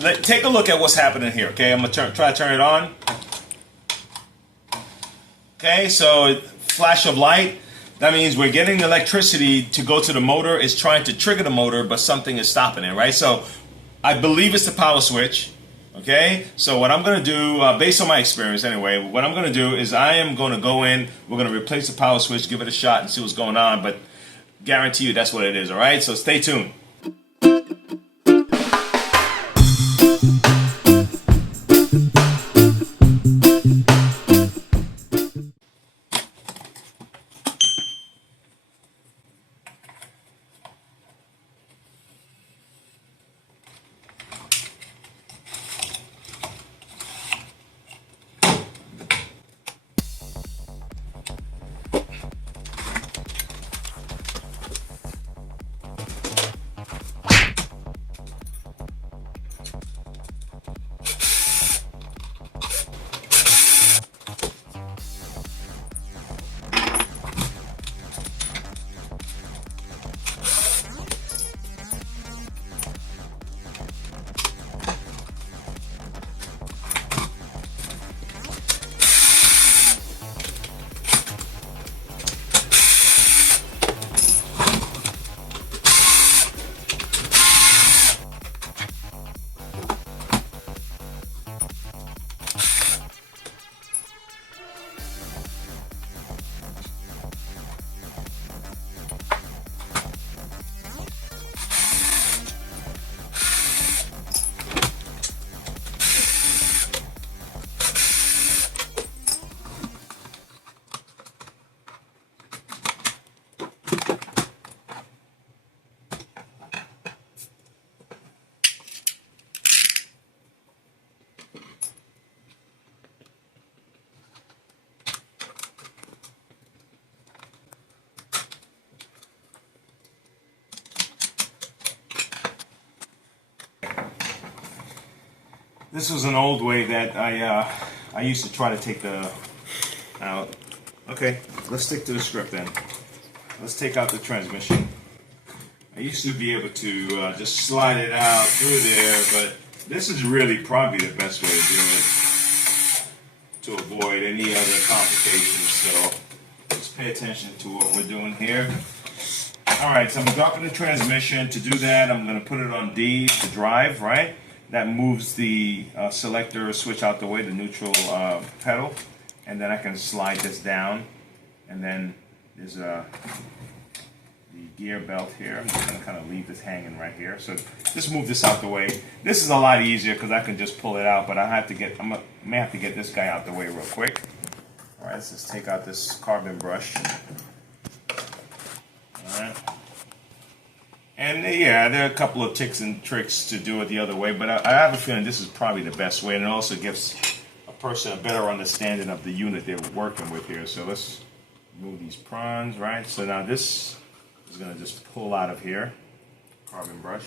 take a look at what's happening here. Okay, I'm gonna try to turn it on. Okay, so flash of light. That means we're getting electricity to go to the motor. It's trying to trigger the motor, but something is stopping it, right? So I believe it's the power switch. Okay, so what I'm going to do, based on my experience anyway, what I'm going to do is I am going to go in, we're going to replace the power switch, give it a shot and see what's going on, but guarantee you that's what it is, all right? So stay tuned. This was an old way that I used to try to take the out. Okay, let's stick to the script then. Let's take out the transmission. I used to be able to just slide it out through there, but this is really probably the best way to do it to avoid any other complications. So let's pay attention to what we're doing here. Alright, so I'm dropping the transmission. To do that, I'm going to put it on D to drive, right? That moves the selector switch out the way, the neutral pedal. And then I can slide this down. And then there's the gear belt here. I'm just going to kind of leave this hanging right here. So just move this out the way. This is a lot easier because I can just pull it out, but I may have to get this guy out the way real quick. Alright, let's just take out this carbon brush. Alright. And yeah, there are a couple of tips and tricks to do it the other way, but I have a feeling this is probably the best way, and it also gives a person a better understanding of the unit they're working with here. So let's move these prongs, right? So now this is going to just pull out of here, carbon brush,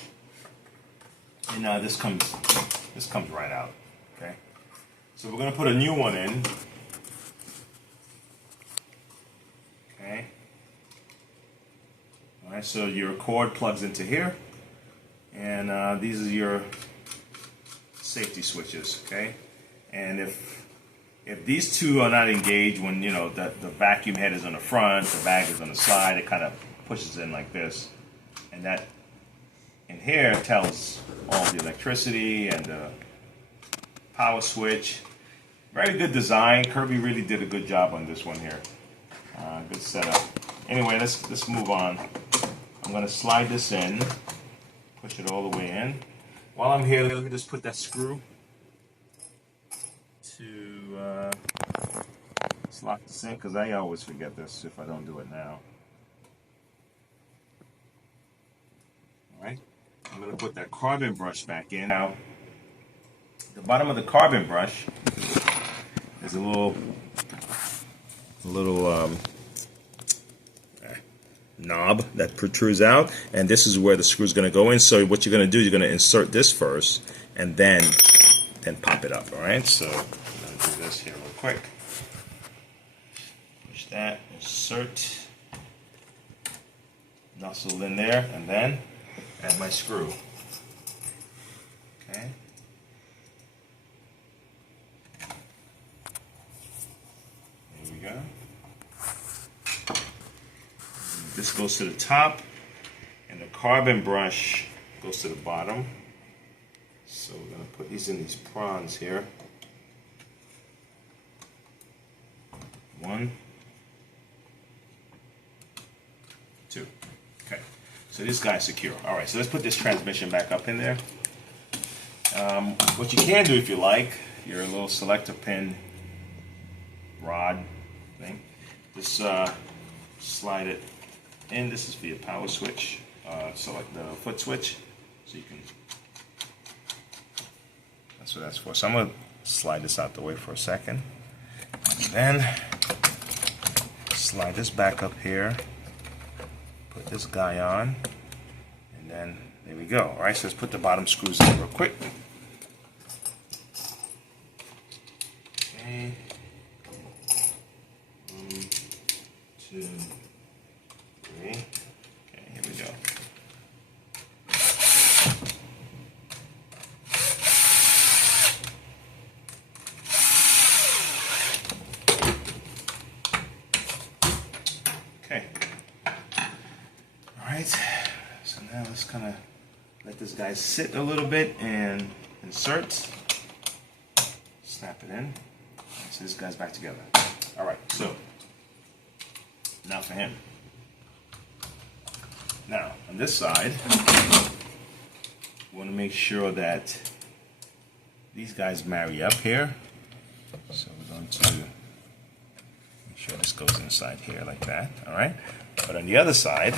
and now this comes right out. Okay, so we're going to put a new one in. Okay. Alright, so your cord plugs into here, and these are your safety switches, okay? And if these two are not engaged, when you know that the vacuum head is on the front, the bag is on the side, it kind of pushes in like this, and that in here tells all the electricity and the power switch. Very good design. Kirby really did a good job on this one here. Good setup. Anyway, let's move on. I'm going to slide this in, push it all the way in. While I'm here, let me just put that screw to let's lock this in, because I always forget this if I don't do it now. Alright, I'm going to put that carbon brush back in. Now, the bottom of the carbon brush is a little knob that protrudes out, and this is where the screw is going to go in. So what you're going to do, you're going to insert this first and then pop it up. All right, so I'm going to do this here real quick. Push that, insert, nuzzle in there, and then add my screw. Okay, we go. This goes to the top, and the carbon brush goes to the bottom. So we're going to put these in these prongs here. 1, 2. Okay, so this guy's secure. All right, so let's put this transmission back up in there. What you can do if you like, your little selector pin rod thing, just slide it in. This is for your power switch, select the foot switch, so you can, that's what that's for. So I'm going to slide this out the way for a second, and then slide this back up here, put this guy on, and then there we go. All right, so let's put the bottom screws in real quick. Okay. 1, 2, 3. Okay, here we go. Okay. All right. So now let's kind of let this guy sit a little bit and insert. Snap it in. So this guy's back together. All right. So now for him. Now on this side, we want to make sure that these guys marry up here. So we're going to make sure this goes inside here like that. All right. But on the other side,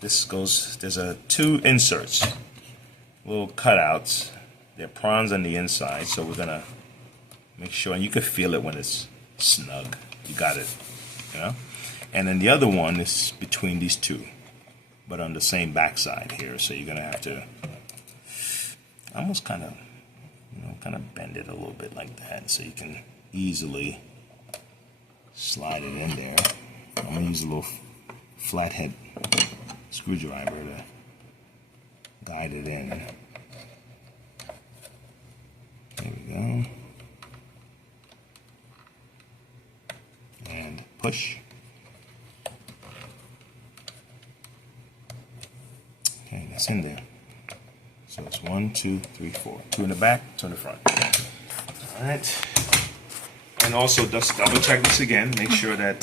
this goes. There's two inserts, little cutouts. They're prongs on the inside. So we're gonna make sure, and you can feel it when it's snug. You got it, you know. And then the other one is between these two, but on the same backside here. So you're gonna have to almost kind of, kind of bend it a little bit like that, so you can easily slide it in there. I'm gonna use a little flathead screwdriver to guide it in. There we go. And push. Okay, that's in there. So it's 1, 2, 3, 4. 2 in the back, 2 in the front. All right. And also just double check this again. Make sure that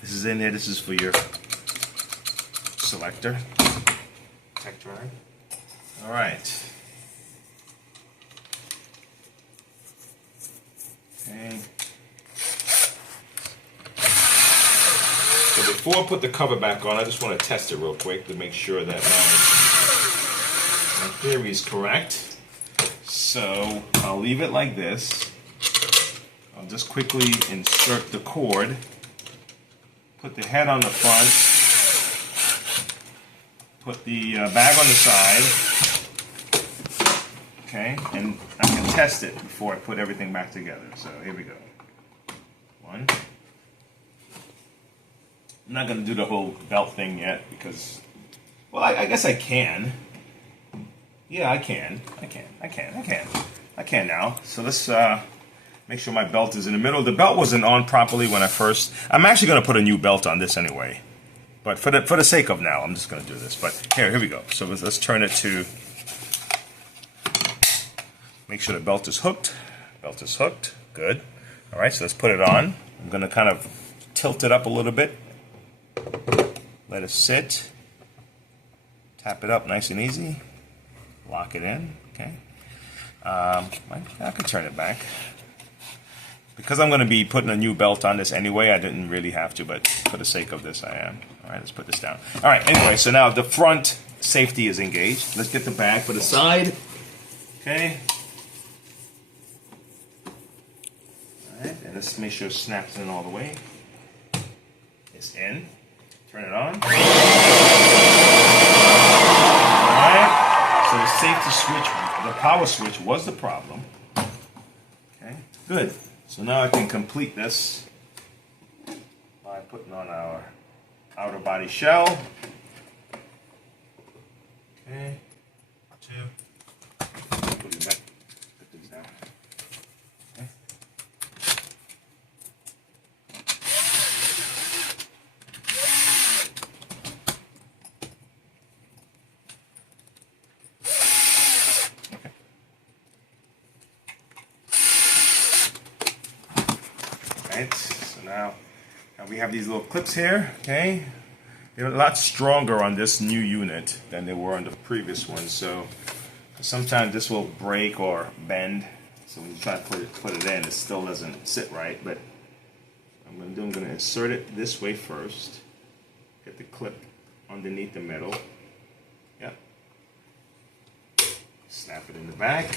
this is in there. This is for your selector. Tech drive. All right. Okay. So before I put the cover back on, I just want to test it real quick to make sure that my theory is correct. So I'll leave it like this. I'll just quickly insert the cord, put the head on the front, put the bag on the side, okay, and I can test it before I put everything back together. So here we go. 1. I'm not going to do the whole belt thing yet because, well, I guess I can. Yeah, I can now. So let's make sure my belt is in the middle. The belt wasn't on properly when I first. I'm actually going to put a new belt on this anyway, but for the sake of now, I'm just going to do this. But here we go. So let's turn it to. Make sure the belt is hooked. Belt is hooked. Good. All right. So let's put it on. I'm going to kind of tilt it up a little bit. Let it sit. Tap it up nice and easy. Lock it in. Okay. I could turn it back. Because I'm going to be putting a new belt on this anyway, I didn't really have to, but for the sake of this, I am. All right, let's put this down. All right, anyway, so now the front safety is engaged. Let's get the bag for the side. Okay. All right, and let's make sure it snaps in all the way. It's in. Turn it on. All right. So the safety switch, the power switch was the problem. Okay, good. So now I can complete this by putting on our outer body shell. Okay, 2. Put it back. Put these down. Okay. Alright, so now we have these little clips here, okay? They're a lot stronger on this new unit than they were on the previous one, so sometimes this will break or bend. So when you try to put it in, it still doesn't sit right, but I'm going to insert it this way first. Get the clip underneath the metal. Yep. Snap it in the back.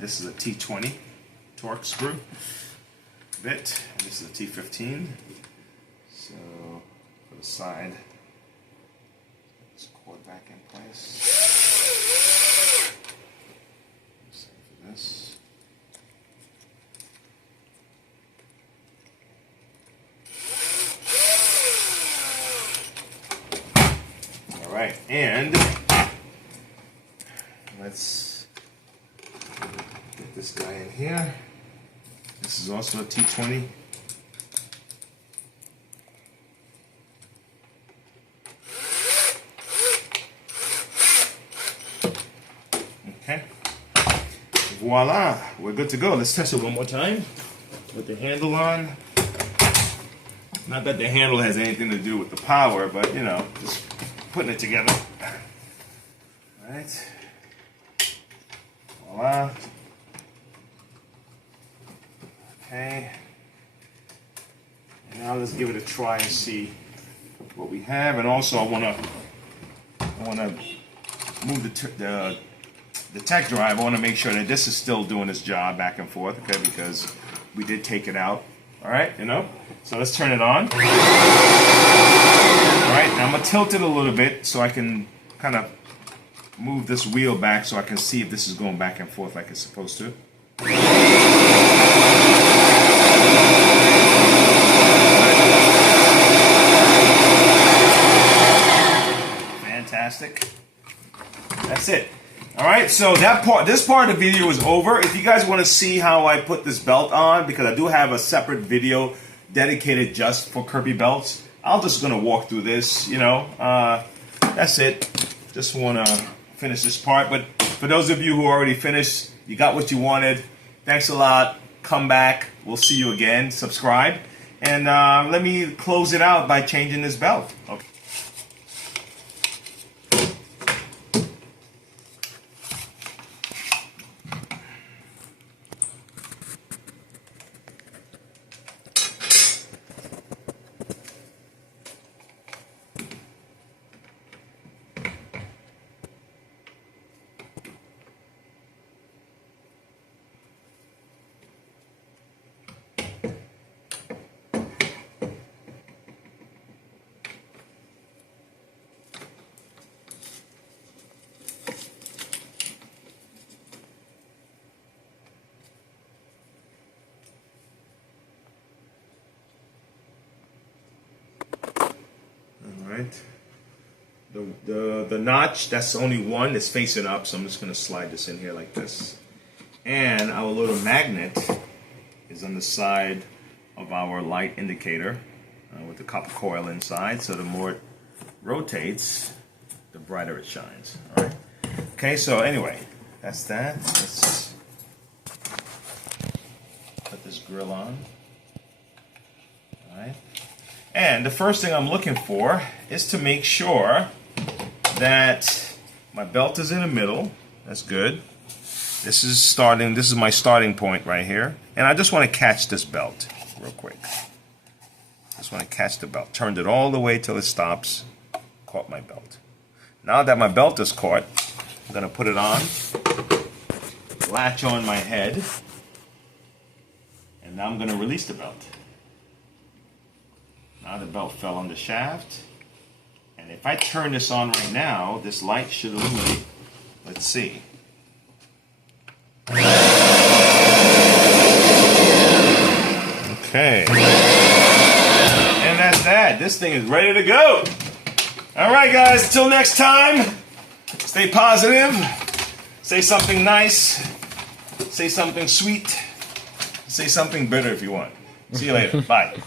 This is a T20 torque screw bit, and this is a T15. So for the side, this cord back in place. Same for this. All right, and let's get this guy in here. This is also a T20. Okay. Voila, we're good to go. Let's test it one more time with the handle on. Not that the handle has anything to do with the power, but you know, just putting it together. All right. Voila. Okay, and now let's give it a try and see what we have. And also, I want to move the tech drive. I want to make sure that this is still doing its job back and forth, okay? Because we did take it out. All right, you know. So let's turn it on. All right, now I'm gonna tilt it a little bit so I can kind of move this wheel back so I can see if this is going back and forth like it's supposed to. Fantastic. That's it. All right, so this part of the video is over. If you guys want to see how I put this belt on, because I do have a separate video dedicated just for Kirby belts, I'm just gonna walk through this. You know, that's it. Just want to finish this part. But for those of you who already finished, you got what you wanted. Thanks a lot. Come back. We'll see you again. Subscribe. And let me close it out by changing this belt. Okay. The notch, that's only one, is facing up, so I'm just going to slide this in here like this. And our little magnet is on the side of our light indicator with the copper coil inside, so the more it rotates, the brighter it shines. All right. Okay, so anyway, that's that. Let's put this grill on. All right. And the first thing I'm looking for is to make sure that my belt is in the middle. That's good. This is my starting point right here. And I just want to catch this belt real quick. Just want to catch the belt. Turned it all the way till it stops. Caught my belt. Now that my belt is caught, I'm going to put it on. Latch on my head. And now I'm going to release the belt. Now the belt fell on the shaft. And if I turn this on right now, this light should illuminate. Let's see. Okay. And that's that. This thing is ready to go. All right, guys. Till next time, stay positive. Say something nice. Say something sweet. Say something bitter if you want. See you later. Bye.